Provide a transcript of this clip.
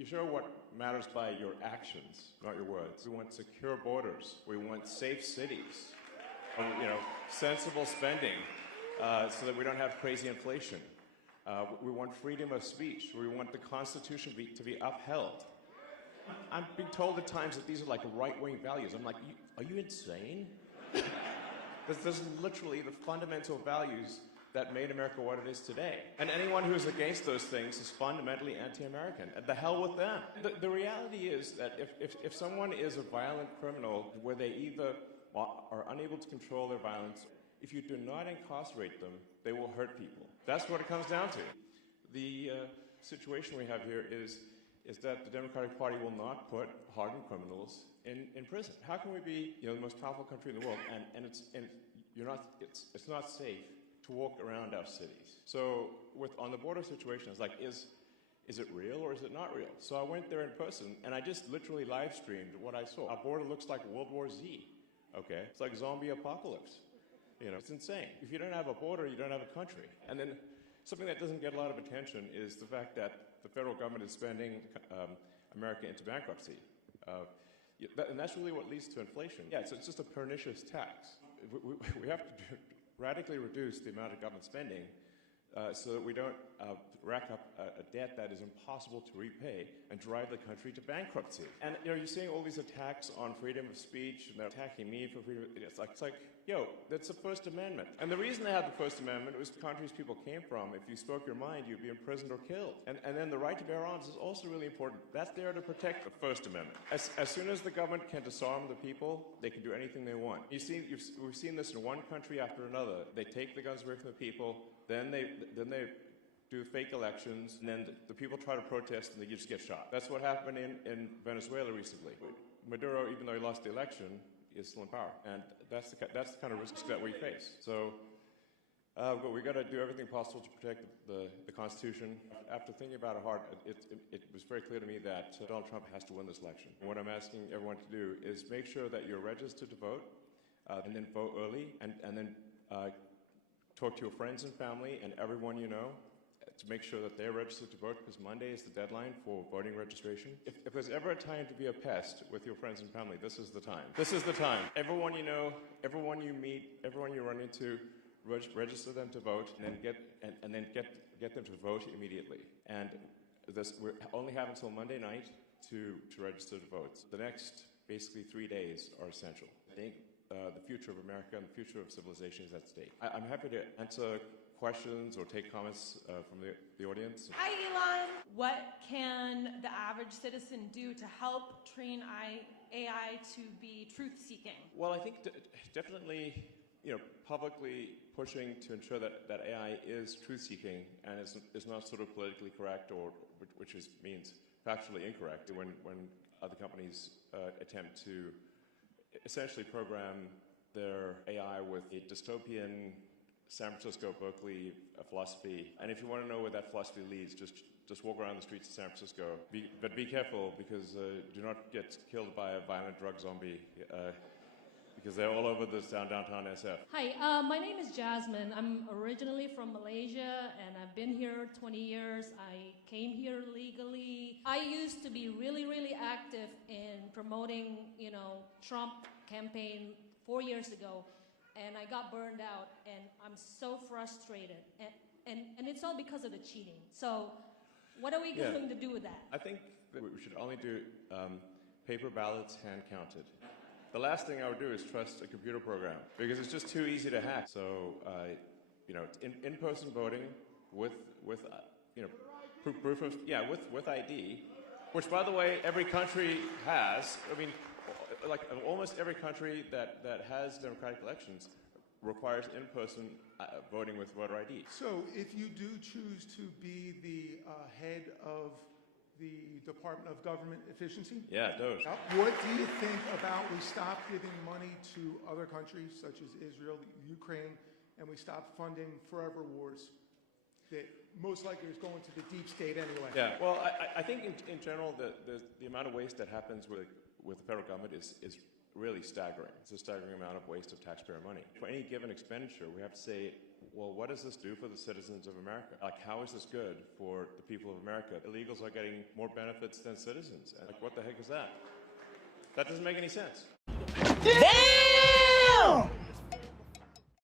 You show what matters by your actions, not your words. We want secure borders. We want safe cities. Sensible spending so that we don't have crazy inflation. We want freedom of speech. We want the Constitution to be upheld. I'm being told at times that these are like right-wing values. I'm like, are you insane? This is literally the fundamental values that made America what it is today. And anyone who is against those things is fundamentally anti-American. And the hell with them. The reality is that if someone is a violent criminal where they either are unable to control their violence, if you do not incarcerate them, they will hurt people. That's what it comes down to. The situation we have here is that the Democratic Party will not put hardened criminals in prison. How can we be the most powerful country in the world and it's not safe to walk around our cities? So on the border situation, it's like, is it real or is it not real? So I went there in person and I just literally live streamed what I saw. Our border looks like World War Z. Okay, it's like zombie apocalypse. It's insane. If you don't have a border, you don't have a country. And then something that doesn't get a lot of attention is the fact that the federal government is spending America into bankruptcy. And that's really what leads to inflation. Yeah, so it's just a pernicious tax. We have to radically reduce the amount of government spending so that we don't rack up a debt that is impossible to repay and drive the country to bankruptcy. And you're seeing all these attacks on freedom of speech, and they're attacking me for freedom. It's like, that's the First Amendment. And the reason they had the First Amendment was the countries people came from. If you spoke your mind, you'd be imprisoned or killed. And then the right to bear arms is also really important. That's there to protect the First Amendment. As soon as the government can disarm the people, they can do anything they want. We've seen this in one country after another. They take the guns away from the people, then they do fake elections, and then the people try to protest and they just get shot. That's what happened in Venezuela recently. Maduro, even though he lost the election, is still in power. And that's the kind of risks that we face. So but we got to do everything possible to protect the Constitution. After thinking about it hard, it was very clear to me that Donald Trump has to win this election. And what I'm asking everyone to do is make sure that you're registered to vote, and then vote early, and then talk to your friends and family and everyone you know to make sure that they're registered to vote, because Monday is the deadline for voting registration. If there's ever a time to be a pest with your friends and family, this is the time. This is the time. Everyone you know, everyone you meet, everyone you run into, register them to vote, and then get them to vote immediately. And we only have until Monday night to register to vote. The next basically 3 days are essential. I think the future of America and the future of civilization is at stake. I'm happy to answer questions or take comments from the audience. Hi, Elon. What can the average citizen do to help train AI to be truth-seeking? Well, I think definitely, publicly pushing to ensure that AI is truth-seeking and is not sort of politically correct or which means factually incorrect when other companies attempt to essentially program their AI with a dystopian San Francisco, Berkeley philosophy. And if you want to know where that philosophy leads, just walk around the streets of San Francisco. But be careful, because do not get killed by a violent drug zombie, because they're all over this downtown SF. Hi, my name is Jasmine. I'm originally from Malaysia, and I've been here 20 years. I came here legally. I used to be really, really active in promoting, Trump campaign 4 years ago. And I got burned out, and I'm so frustrated. And it's all because of the cheating. So what are we going to do with that? I think that we should only do paper ballots hand-counted. The last thing I would do is trust a computer program, because it's just too easy to hack. So, in-person voting with proof of, with ID, which, by the way, every country has. I mean, like almost every country that has democratic elections requires in-person voting with voter ID. So if you do choose to be the head of the Department of Government Efficiency? Yeah, Doge. What do you think about we stop giving money to other countries such as Israel, Ukraine, and we stop funding forever wars that most likely is going to the deep state anyway? Yeah, well, I think in general the amount of waste that happens with the federal government is really staggering. It's a staggering amount of waste of taxpayer money. For any given expenditure, we have to say well, what does this do for the citizens of America? Like, how is this good for the people of America? Illegals are getting more benefits than citizens. And like, what the heck is that? That doesn't make any sense. Damn!